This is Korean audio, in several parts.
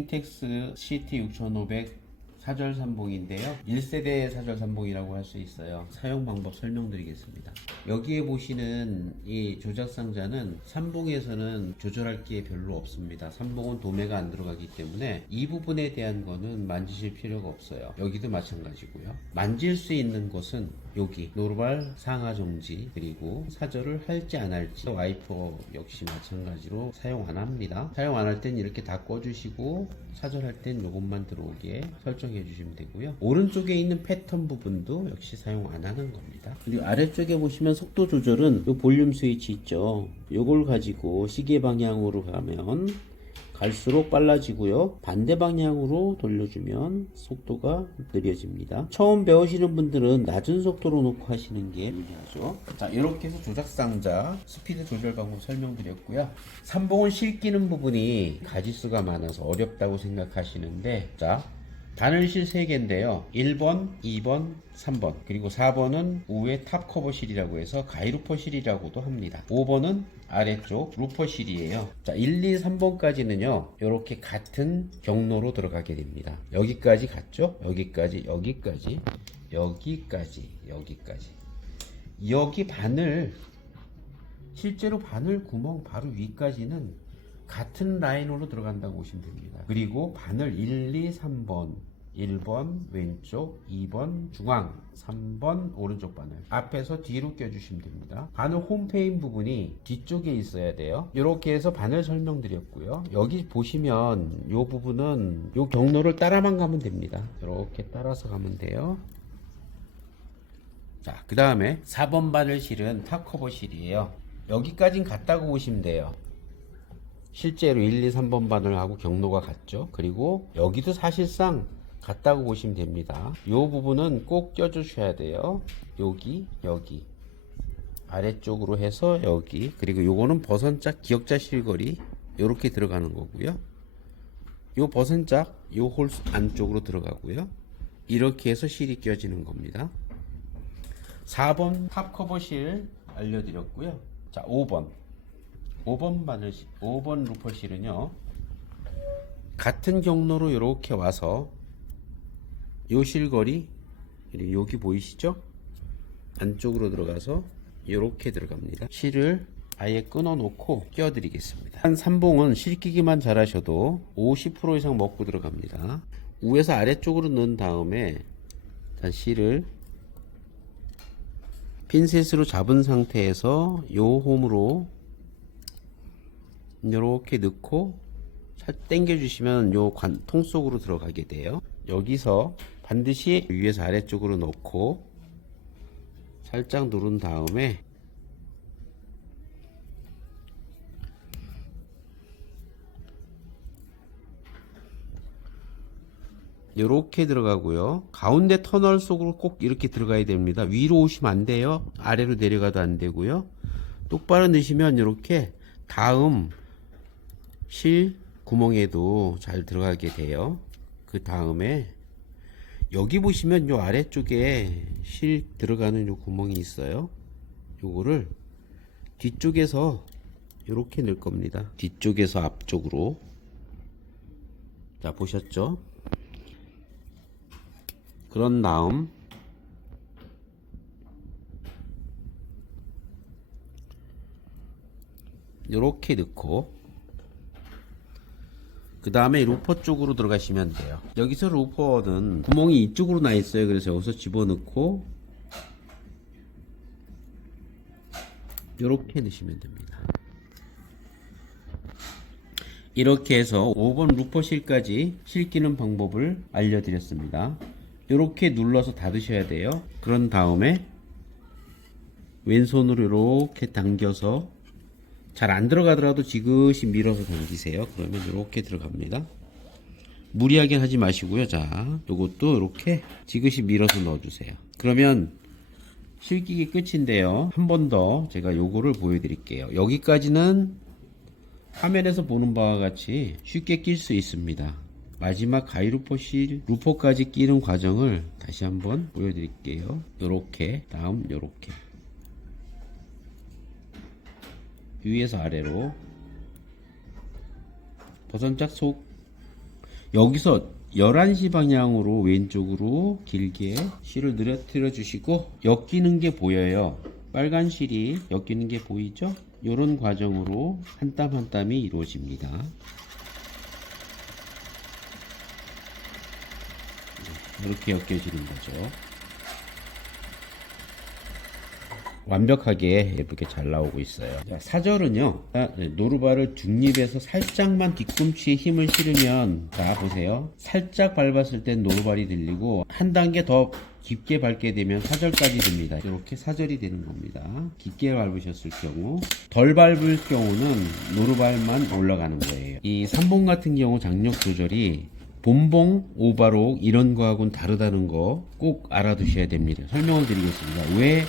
킹텍스 CT6500 사절 삼봉인데요. 1세대 사절 삼봉이라고 할 수 있어요. 사용 방법 설명드리겠습니다. 여기에 보시는 이 조작 상자는 삼봉에서는 조절할 게 별로 없습니다. 삼봉은 도매가 안 들어가기 때문에 이 부분에 대한 거는 만지실 필요가 없어요. 여기도 마찬가지고요. 만질 수 있는 것은 여기 노르발 상하 정지, 그리고 사절을 할지 안 할지, 와이퍼 역시 마찬가지로 사용 안 합니다. 사용 안 할 땐 이렇게 다 꺼주시고 사절할 땐 요것만 들어오게 설정해 주시면 되고요. 오른쪽에 있는 패턴 부분도 역시 사용 안 하는 겁니다. 그리고 아래쪽에 보시면 속도 조절은 요 볼륨 스위치 있죠. 요걸 가지고 시계 방향으로 가면 갈수록 빨라지고요. 반대 방향으로 돌려주면 속도가 느려집니다. 처음 배우시는 분들은 낮은 속도로 놓고 하시는 게 유리하죠. 자, 이렇게 해서 조작 상자 스피드 조절 방법 설명드렸고요. 삼봉은 실기는 부분이 가지수가 많아서 어렵다고 생각하시는데, 자, 바늘실 3개인데요. 1번, 2번, 3번, 그리고 4번은 우회 탑커버실이라고 해서 가이루퍼실이라고도 합니다. 5번은 아래쪽 루퍼실이에요. 자, 1, 2, 3번까지는요 이렇게 같은 경로로 들어가게 됩니다. 여기까지 갔죠? 여기까지, 여기까지, 여기까지, 여기까지. 여기 바늘, 실제로 바늘 구멍 바로 위까지는 같은 라인으로 들어간다고 보시면 됩니다. 그리고 바늘 1, 2, 3번, 1번 왼쪽, 2번 중앙, 3번 오른쪽 바늘 앞에서 뒤로 껴주시면 됩니다. 바늘 홈페인 부분이 뒤쪽에 있어야 돼요. 이렇게 해서 바늘 설명드렸고요. 여기 보시면 이 부분은 이 경로를 따라만 가면 됩니다. 이렇게 따라서 가면 돼요. 자, 그 다음에 4번 바늘실은 탑커버실이에요. 여기까진 같다고 보시면 돼요. 실제로 1, 2, 3번 바늘하고 경로가 같죠. 그리고 여기도 사실상 같다고 보시면 됩니다. 이 부분은 꼭 껴주셔야 돼요. 여기, 여기 아래쪽으로 해서 여기, 그리고 요거는 버선짝 기역자 실거리 이렇게 들어가는 거고요. 요 버선짝 요 홀 안쪽으로 들어가고요. 이렇게 해서 실이 껴지는 겁니다. 4번 탑커버실 알려드렸고요. 자, 5번 바늘실, 5번 루퍼실은요 같은 경로로 이렇게 와서 요 실거리, 여기 보이시죠? 안쪽으로 들어가서 이렇게 들어갑니다. 실을 아예 끊어 놓고 끼워 드리겠습니다. 한 3봉은 실 끼기만 잘하셔도 50% 이상 먹고 들어갑니다. 위에서 아래쪽으로 넣은 다음에 일단 실을 핀셋으로 잡은 상태에서 요 홈으로 이렇게 넣고 당겨 주시면 요 통 속으로 들어가게 돼요. 여기서 반드시 위에서 아래쪽으로 넣고 살짝 누른 다음에 이렇게 들어가고요. 가운데 터널 속으로 꼭 이렇게 들어가야 됩니다. 위로 오시면 안 돼요. 아래로 내려가도 안 되고요. 똑바로 넣으시면 이렇게 다음 실 구멍에도 잘 들어가게 돼요. 그 다음에 여기 보시면 요 아래쪽에 실 들어가는 요 구멍이 있어요. 요거를 뒤쪽에서 이렇게 넣을 겁니다. 뒤쪽에서 앞쪽으로. 자, 보셨죠? 그런 다음 이렇게 넣고 그 다음에 루퍼 쪽으로 들어가시면 돼요. 여기서 루퍼는 구멍이 이쪽으로 나 있어요. 그래서 여기서 집어넣고 이렇게 넣으시면 됩니다. 이렇게 해서 5번 루퍼실까지 실 끼는 방법을 알려드렸습니다. 이렇게 눌러서 닫으셔야 돼요. 그런 다음에 왼손으로 이렇게 당겨서 잘 안 들어가더라도 지그시 밀어서 당기세요. 그러면 이렇게 들어갑니다. 무리하게 하지 마시고요. 자, 요것도 이렇게 지그시 밀어서 넣어주세요. 그러면 실기기 끝인데요. 한 번 더 제가 요거를 보여드릴게요. 여기까지는 화면에서 보는 바와 같이 쉽게 낄 수 있습니다. 마지막 가이루퍼실 루퍼까지 끼는 과정을 다시 한번 보여드릴게요. 요렇게, 다음 요렇게 위에서 아래로 버선짝 속 여기서 11시 방향으로 왼쪽으로 길게 실을 늘어뜨려 주시고 엮이는 게 보여요. 빨간 실이 엮이는 게 보이죠? 이런 과정으로 한 땀 한 땀이 이루어집니다. 이렇게 엮여지는 거죠. 완벽하게 예쁘게 잘 나오고 있어요. 자, 사절은요, 노루발을 중립에서 살짝만 뒤꿈치에 힘을 실으면, 자 보세요, 살짝 밟았을 땐 노루발이 들리고 한 단계 더 깊게 밟게 되면 사절까지 됩니다. 이렇게 사절이 되는 겁니다. 깊게 밟으셨을 경우, 덜 밟을 경우는 노루발만 올라가는 거예요. 이 삼봉 같은 경우 장력 조절이 본봉, 오바록 이런 거하고는 다르다는 거 꼭 알아두셔야 됩니다. 설명을 드리겠습니다. 왜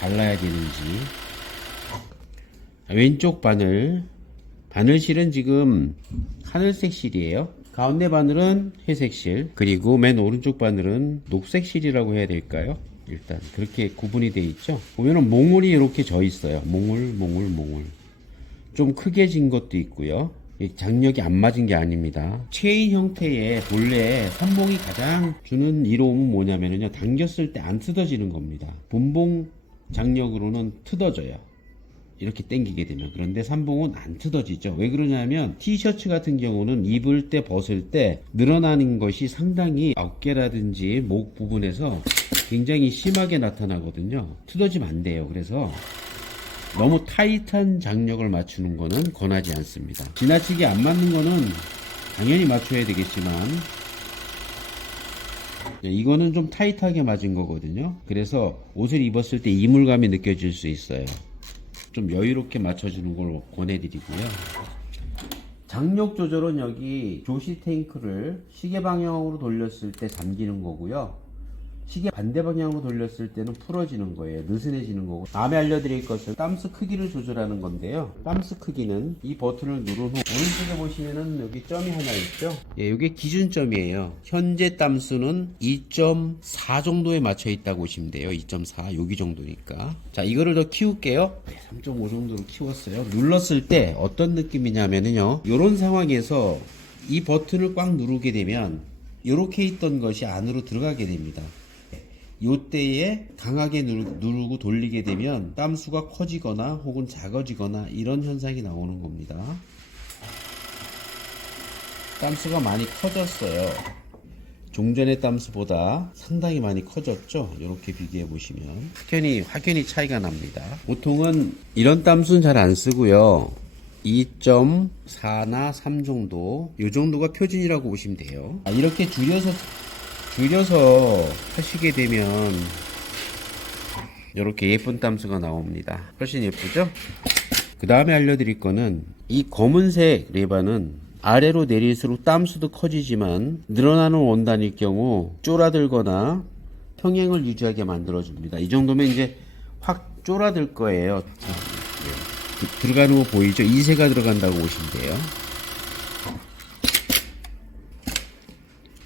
발라야 되는지. 왼쪽 바늘실은 지금 하늘색 실이에요. 가운데 바늘은 회색 실, 그리고 맨 오른쪽 바늘은 녹색 실이라고 해야 될까요? 일단 그렇게 구분이 되어 있죠. 보면은 몽울이 이렇게 져 있어요. 몽울 좀 크게 진 것도 있고요. 장력이 안 맞은 게 아닙니다. 체인 형태의 본래 삼봉이 가장 주는 이로움은 뭐냐면요, 당겼을 때 안 뜯어지는 겁니다. 본봉 장력으로는 뜯어져요. 이렇게 당기게 되면. 그런데 삼봉은 안 뜯어지죠. 왜 그러냐면 티셔츠 같은 경우는 입을 때 벗을 때 늘어나는 것이 상당히 어깨라든지 목 부분에서 굉장히 심하게 나타나거든요. 뜯어지면 안 돼요. 그래서 너무 타이트한 장력을 맞추는 거는 권하지 않습니다. 지나치게 안 맞는 거는 당연히 맞춰야 되겠지만, 이거는 좀 타이트하게 맞은 거거든요. 그래서 옷을 입었을 때 이물감이 느껴질 수 있어요. 좀 여유롭게 맞춰주는 걸 권해드리고요. 장력 조절은 여기 조시 탱크를 시계 방향으로 돌렸을 때 잠기는 거고요. 시계 반대 방향으로 돌렸을 때는 풀어지는 거예요. 느슨해지는 거고. 다음에 알려드릴 것은 땀스 크기를 조절하는 건데요. 땀스 크기는 이 버튼을 누른 후 오른쪽에 보시면은 여기 점이 하나 있죠. 예, 이게 기준점이에요. 현재 땀수는 2.4 정도에 맞춰 있다고 보시면 돼요. 2.4 여기 정도니까. 자, 이거를 더 키울게요. 네, 3.5 정도로 키웠어요. 눌렀을 때 어떤 느낌이냐면요, 이런 상황에서 이 버튼을 꽉 누르게 되면 이렇게 있던 것이 안으로 들어가게 됩니다. 요때에 강하게 누르고 돌리게 되면 땀수가 커지거나 혹은 작아지거나 이런 현상이 나오는 겁니다. 땀수가 많이 커졌어요. 종전의 땀수보다 상당히 많이 커졌죠. 이렇게 비교해 보시면 확연히 차이가 납니다. 보통은 이런 땀수는 잘 안 쓰고요, 2.4나 3 정도, 이 정도가 표준이라고 보시면 돼요. 이렇게 줄여서 하시게 되면 이렇게 예쁜 땀수가 나옵니다. 훨씬 예쁘죠? 그 다음에 알려드릴 거는 이 검은색 레바는 아래로 내릴수록 땀수도 커지지만 늘어나는 원단일 경우 쫄아들거나 평행을 유지하게 만들어줍니다. 이 정도면 이제 확 쫄아들 거예요. 들어가는 거 보이죠? 이세가 들어간다고 보시면 돼요.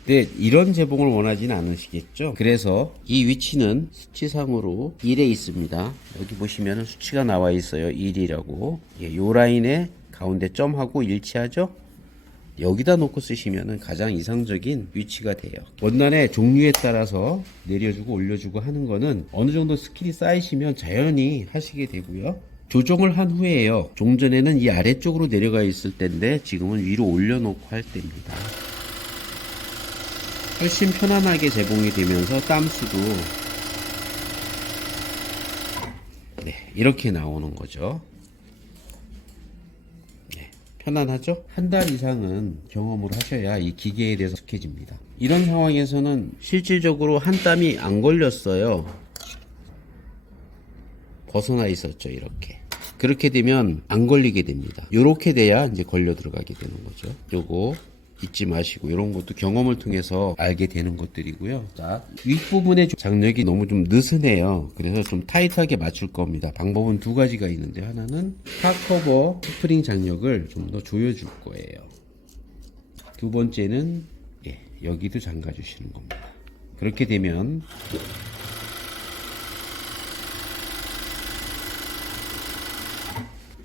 네, 이런 재봉을 원하지는 않으시겠죠? 그래서 이 위치는 수치상으로 1에 있습니다. 여기 보시면 수치가 나와 있어요. 1이라고. 예, 요 라인에 가운데 점하고 일치하죠? 여기다 놓고 쓰시면 가장 이상적인 위치가 돼요. 원단의 종류에 따라서 내려주고 올려주고 하는 거는 어느 정도 스킬이 쌓이시면 자연히 하시게 되고요. 조정을 한 후에요. 종전에는 이 아래쪽으로 내려가 있을 때인데 지금은 위로 올려놓고 할 때입니다. 훨씬 편안하게 재봉이 되면서 땀수도 이렇게 나오는 거죠. 편안하죠? 한 달 이상은 경험을 하셔야 이 기계에 대해서 익숙해집니다. 이런 상황에서는 실질적으로 한 땀이 안 걸렸어요. 벗어나 있었죠. 이렇게. 그렇게 되면 안 걸리게 됩니다. 이렇게 돼야 이제 걸려 들어가게 되는 거죠. 요거 잊지 마시고, 이런 것도 경험을 통해서 알게 되는 것들이고요. 자, 윗부분의 장력이 너무 좀 느슨해요. 그래서 좀 타이트하게 맞출 겁니다. 방법은 두 가지가 있는데, 하나는 탑커버 스프링 장력을 좀 더 조여줄 거예요. 두 번째는 여기도 잠가 주시는 겁니다. 그렇게 되면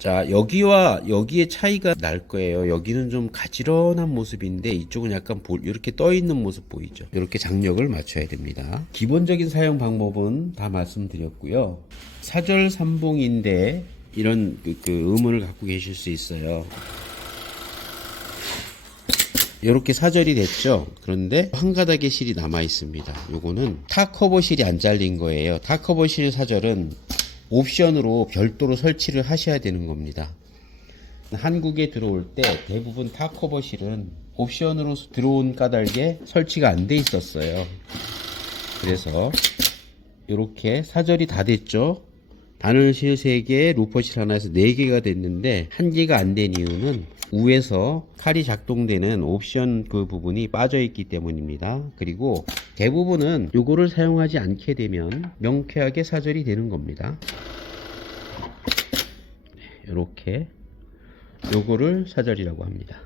자, 여기와 여기의 차이가 날 거예요. 여기는 좀 가지런한 모습인데 이쪽은 약간 이렇게 떠 있는 모습 보이죠? 이렇게 장력을 맞춰야 됩니다. 기본적인 사용 방법은 다 말씀드렸고요. 사절삼봉인데 이런 그 의문을 갖고 계실 수 있어요. 이렇게 사절이 됐죠. 그런데 한 가닥의 실이 남아 있습니다. 요거는 탑커버 실이 안 잘린 거예요. 탑커버 실 사절은 옵션으로 별도로 설치를 하셔야 되는 겁니다. 한국에 들어올 때 대부분 탑커버 실은 옵션으로 들어온 까닭에 설치가 안 돼 있었어요. 그래서 이렇게 사절이 다 됐죠. 바늘실 3개, 루퍼실 하나에서 4개가 됐는데 1개가 안 된 이유는 위에서 칼이 작동되는 옵션 그 부분이 빠져 있기 때문입니다. 그리고 대부분은 요거를 사용하지 않게 되면 명쾌하게 사절이 되는 겁니다. 이렇게 요거를 사절이라고 합니다.